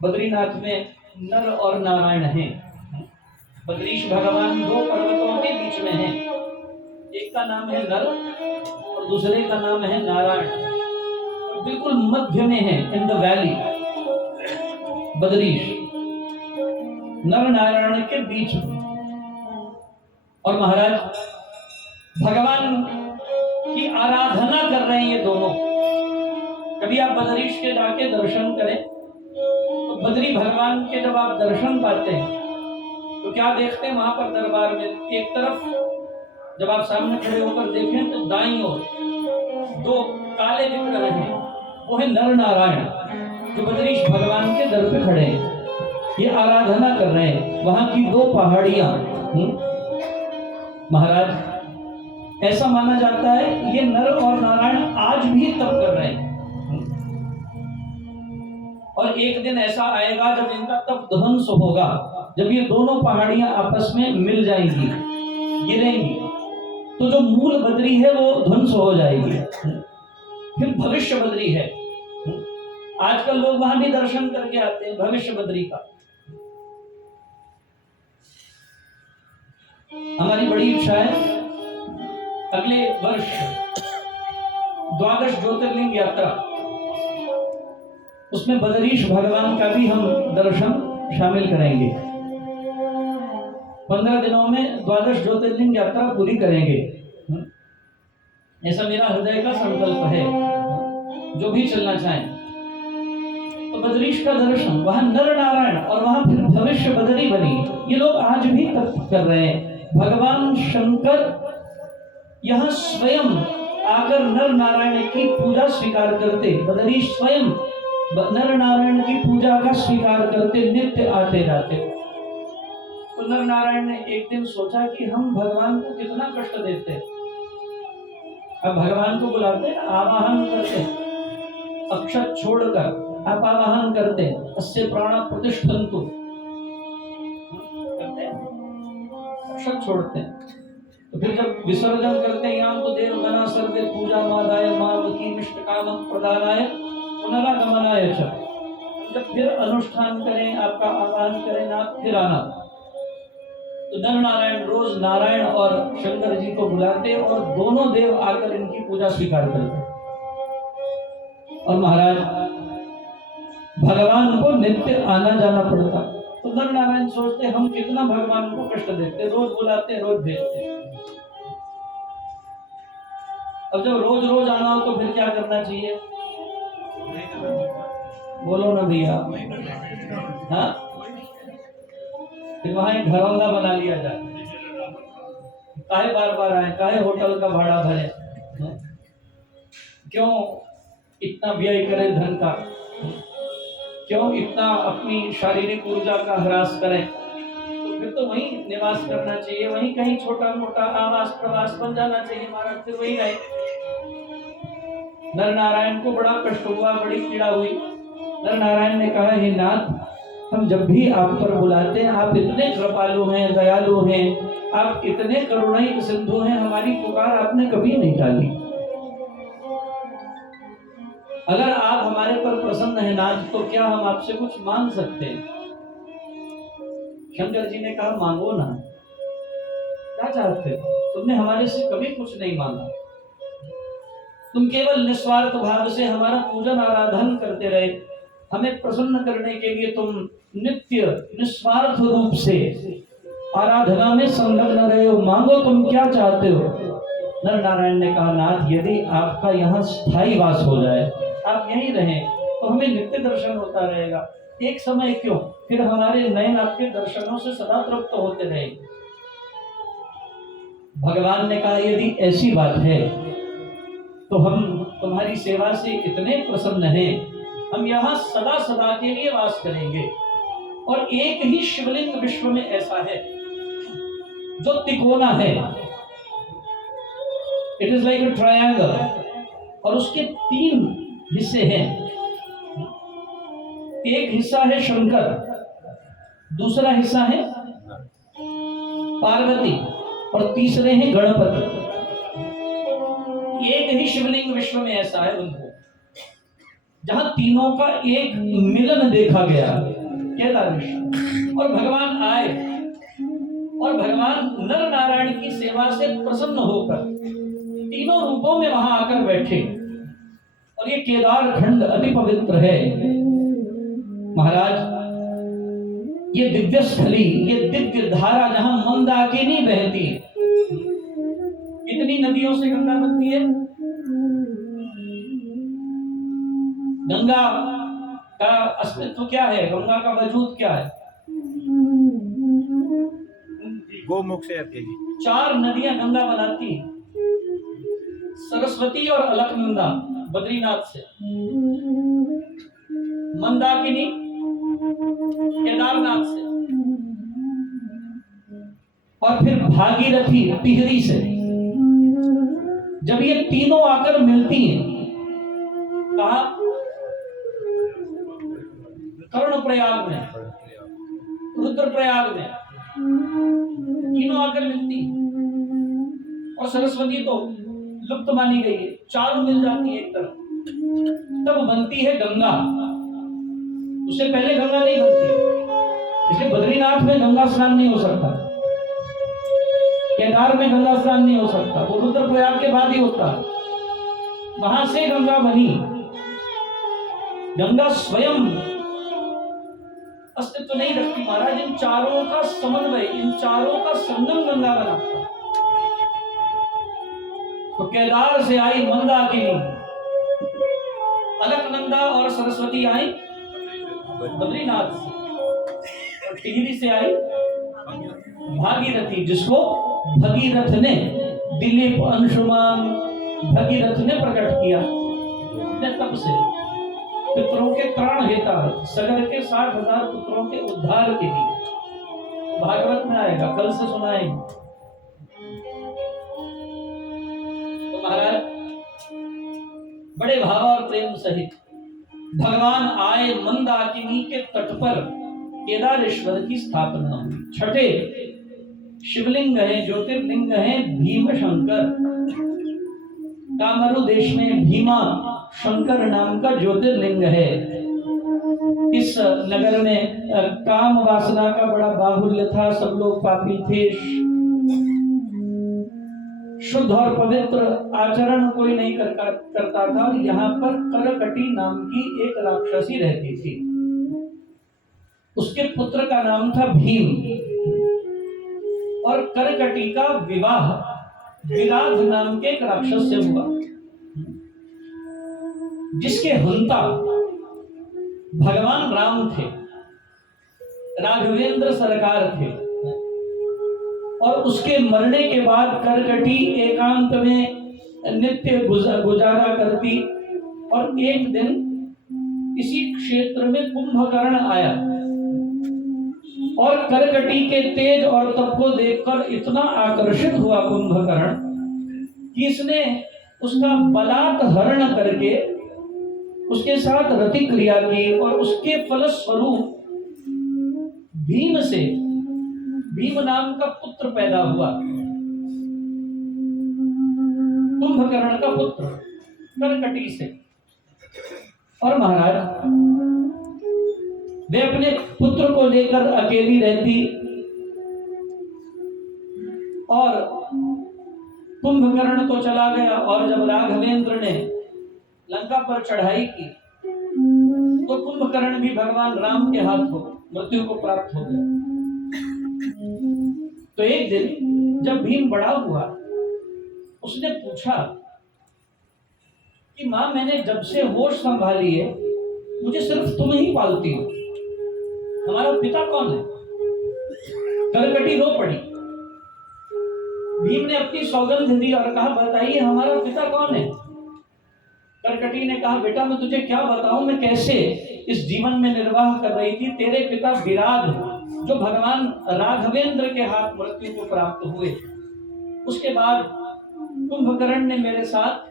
बद्रीनाथ में नर और नारायण हैं। बद्रीश भगवान दो पर्वतों के बीच में हैं। एक का नाम है नर और दूसरे का नाम है नारायण। बिल्कुल मध्य में है, इन द वैली बद्रीश, नर नारायण के बीच में। और महाराज भगवान की आराधना कर रहे हैं ये दोनों। कभी आप बद्रीश के जाके दर्शन करें तो बद्री भगवान के जब आप दर्शन पाते हैं तो क्या देखते हैं वहां पर दरबार में? एक तरफ जब आप सामने खड़े होकर देखें तो दाईं ओर दो काले दिख रहे हैं, वो है नर नारायण जो बद्रीश भगवान के दर पे खड़े हैं, ये आराधना कर रहे हैं। वहां की दो पहाड़ियां महाराज ऐसा माना जाता है ये नर और नारायण आज भी तप कर रहे हैं। और एक दिन ऐसा आएगा जब इनका तप ध्वंस होगा, जब ये दोनों पहाड़ियां आपस में मिल जाएंगी, गिरेंगी, तो जो मूल बद्री है वो ध्वंस हो जाएगी। फिर भविष्य बद्री है। आजकल लोग वहां भी दर्शन करके आते हैं भविष्य बद्री का। हमारी बड़ी इच्छा है अगले वर्ष 12 ज्योतिर्लिंग यात्रा, उसमें बद्रीश भगवान का भी हम दर्शन शामिल करेंगे। 15 दिनों में 12 ज्योतिर्लिंग यात्रा पूरी करेंगे, ऐसा मेरा हृदय का संकल्प है। जो भी चलना चाहें तो बद्रीश का दर्शन, वहां नर नारायण और वहां फिर भविष्य बद्री बनी। ये लोग आज भी तप कर रहे हैं। भगवान शंकर यहाँ स्वयं आकर नर नारायण की पूजा स्वीकार करते, बद्रीश स्वयं नर नारायण की पूजा का स्वीकार करते, नित्य आते जाते। तो नर नारायण ने एक दिन सोचा कि हम भगवान को कितना कष्ट देते। अब भगवान को बुलाते, आवाहन करते, अक्षत छोड़कर आप आवाहन करते, अस्य प्राण प्रतिष्ठन्तु करते, अक्षत छोड़ते। तो फिर जब विसर्जन करते हैं यहाँ तो देव गणा सर्वे पूजा मादाय मावकी मिष्ट कामं प्रदानाय पुनरागमनाय च। जब फिर अनुष्ठान करें, आपका आह्वान करें, आप फिर आना। तो नर नारायण रोज नारायण और शंकर जी को बुलाते और दोनों देव आकर इनकी पूजा स्वीकार करते। और महाराज भगवान को नित्य आना जाना पड़ता। तो नर नारायण सोचते हम कितना भगवान को कष्ट देते, रोज बुलाते रोज भेजते। अब जब रोज रोज आना हो तो फिर क्या करना चाहिए? बोलो ना भैया। हाँ, फिर वहां एक घरौंदा बना लिया जाए। काहे बार बार आए, काहे होटल का भाड़ा भरे, क्यों इतना व्यय करें धन का, क्यों इतना अपनी शारीरिक ऊर्जा का ह्रास करें? तो फिर तो वहीं निवास करना चाहिए, वहीं कहीं छोटा मोटा आवास प्रवास बन जाना चाहिए महाराज, फिर वही रहे। नर नारायण को बड़ा कष्ट हुआ, बड़ी पीड़ा हुई। नर नारायण ने कहा, हे नाथ, हम जब भी आप पर बुलाते हैं आप इतने कृपालु हैं, दयालु हैं, आप इतने करुणा सिंधु हैं, हमारी पुकार आपने कभी नहीं टाली। अगर आप हमारे पर प्रसन्न हैं नाथ, तो क्या हम आपसे कुछ मांग सकते हैं? शंकर जी ने कहा, मांगो ना, क्या चाहते हो? तुमने हमारे से कभी कुछ नहीं मांगा, तुम केवल निस्वार्थ भाव से हमारा पूजन आराधन करते रहे। हमें प्रसन्न करने के लिए तुम नित्य निस्वार्थ रूप से आराधना में संलग्न रहे हो, मांगो तुम क्या चाहते हो? नर नारायण ने कहा, नाथ, यदि आपका यहाँ स्थायी वास हो जाए, आप यहीं रहें, तो हमें नित्य दर्शन होता रहेगा। एक समय क्यों, फिर हमारे नयन आपके दर्शनों से सदा तृप्त होते रहेंगे। भगवान ने कहा, यदि ऐसी बात है तो हम तुम्हारी सेवा से इतने प्रसन्न हैं, हम यहाँ सदा सदा के लिए वास करेंगे। और एक ही शिवलिंग विश्व में ऐसा है जो तिकोना है, it is like a triangle, और उसके 3 हिस्से हैं। एक हिस्सा है शंकर, दूसरा हिस्सा है पार्वती और तीसरे हैं गणपति। एक ही शिवलिंग विश्व में ऐसा है उनको। जहां तीनों का एक मिलन देखा गया, केदारेश्वर। और भगवान आए और भगवान नर नारायण की सेवा से प्रसन्न होकर तीनों रूपों में वहां आकर बैठे। और ये केदार खंड अति पवित्र है महाराज। ये दिव्य स्थली, ये दिव्य धारा जहां मंदाकिनी बहती है। कितनी नदियों से गंगा बनती है? गंगा का अस्तित्व क्या है? गंगा का वजूद क्या है? गोमुख से आती है जी। 4 नदियां गंगा बनाती है, सरस्वती और अलकनंदा बद्रीनाथ से, मंदाकिनी केदारनाथ से, और फिर भागीरथी टिहरी से। जब ये तीनों आकर मिलती हैं, कहा कर्णप्रयाग में, रुद्रप्रयाग में, तीनों आकर मिलती। और सरस्वती तो लुप्त मानी गई है, 4 मिल जाती है एक तरफ, तब बनती है गंगा। उससे पहले गंगा नहीं बनती, इसलिए बद्रीनाथ में गंगा स्नान नहीं हो सकता, केदार में गंगा स्नान नहीं हो सकता, वो रुद्रप्रयाग के बाद ही होता। वहां से गंगा बनी। गंगा स्वयं अस्तित्व नहीं रखती महाराज, इन चारों का समन्वय, इन चारों का संगम गंगा बनाता। तो केदार से आई मंदाकिनी, अलकनंदा और सरस्वती आई बद्रीनाथ से, और टिहरी से आई भागीरथी, जिसको भगीरथ ने, दिलीप अंशुमान भगीरथ ने प्रकट किया। तब से पितरों के त्राण हेता सगर के 60,000 पुत्रों के उद्धार के लिए भागवत में आएगा, कल से सुनाएंगे। तो महाराज बड़े भाव और प्रेम सहित भगवान आए, मंदाकिनी के तट पर केदारेश्वर की स्थापना हुई। 6ठे शिवलिंग है, ज्योतिर्लिंग है भीम शंकर। कामरू देश में भीमा शंकर नाम का ज्योतिर्लिंग है। इस नगर में काम वासना का बड़ा बाहुल्य था, सब लोग पापी थे, शुद्ध और पवित्र आचरण कोई नहीं करता था। यहाँ पर करकटी नाम की एक राक्षसी रहती थी, उसके पुत्र का नाम था भीम, और करकटी का विवाह विराध नाम के एक राक्षस से हुआ, जिसके हंता भगवान राम थे, राघवेंद्र सरकार थे। और उसके मरने के बाद करकटी एकांत में नित्य गुजारा करती। और एक दिन इसी क्षेत्र में कुंभकर्ण आया, और करकटी के तेज और तप को देखकर इतना आकर्षित हुआ कुंभकर्ण कि इसने उसका बलात् हरण करके उसके साथ रति क्रिया की। और उसके फलस्वरूप भीम से, भीम नाम का पुत्र पैदा हुआ, कुंभकर्ण का पुत्र करकटी से। और महाराज वे अपने पुत्र को लेकर अकेली रहती, और कुंभकर्ण तो चला गया। और जब राघवेंद्र ने लंका पर चढ़ाई की तो कुंभकर्ण भी भगवान राम के हाथों मृत्यु को प्राप्त हो गया। तो एक दिन जब भीम बड़ा हुआ, उसने पूछा कि मां, मैंने जब से होश संभाली है मुझे सिर्फ तुम ही पालती हो, हमारा पिता कौन है? करकटी रो पड़ी। भीम ने अपनी सौगंध दी और कहा, बताइए हमारा पिता कौन है? करकटी ने कहा, बेटा मैं तुझे क्या बताऊं, मैं कैसे इस जीवन में निर्वाह कर रही थी। तेरे पिता विराध, जो भगवान राघवेंद्र के हाथ मृत्यु को प्राप्त हुए, उसके बाद कुंभकर्ण ने मेरे साथ